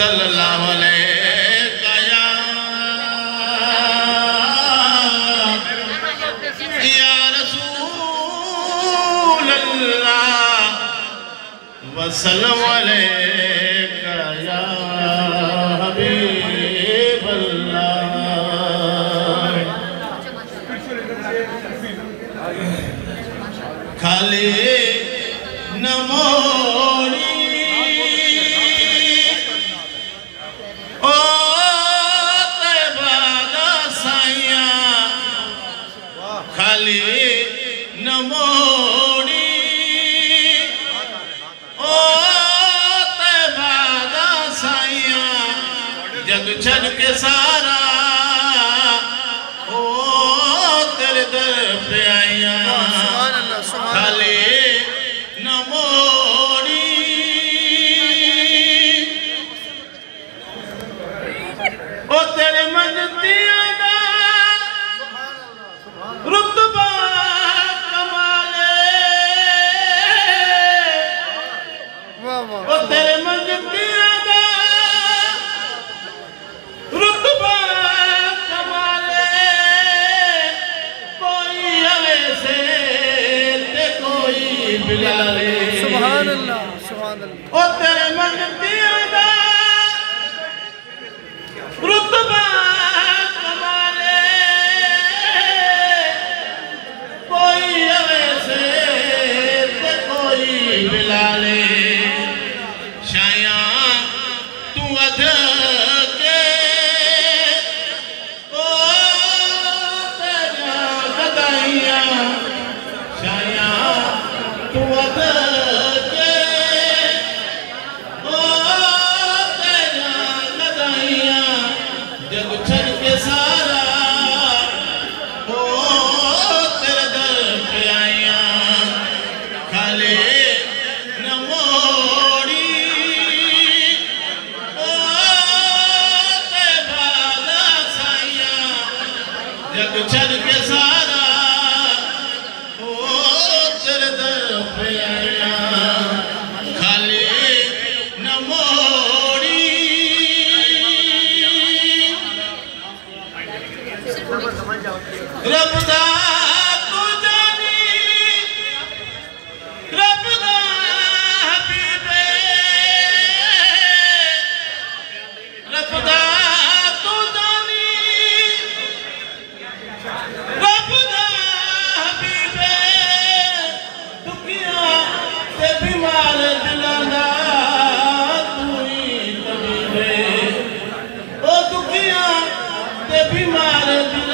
सल्लल्लाहु अलैहि या रसूल अल्लाह वसल्लम अलैका या हबीब अल्लाह। खाली न मोड़ी ओ तैबा दा साइया, खाली न मोड़ी ओ तैबा दा साइया, जग छड़ के सारा ओ तेरे दर पे आइया। खाली न मोड़ी ओ तेरे मंजतियां दा रुतबा कमाले, ओ तेरे मंजतियां दा रुतबा कमाले, कोई अवैसे ते कोई बिलाले। सुभान अल्लाह, सुभान अल्लाह। ओ तेरे मंजतियां दा रुतबा कमाले, कोई अवैसे ते कोई बिलाले। शाया तू अध के ओ तेरा गदाइया, शाया तू अध के ओ तेरा गदाइया, जग छड़ के सारा ओ तेरे दर पे आइया। खाली न मोड़ी ओ तैबा दा साइया, जग छड़ के सारा ओ तेरे दर पे आइया। खाली न मोड़ी रब दा तू जानी, रब दा हबीबे, रब दा तू जानी, रब दा हबीबे। दुखियां ते बीमार दिलां दा तू ही तबीबे, ओ दुखियां ते बीमार दिलां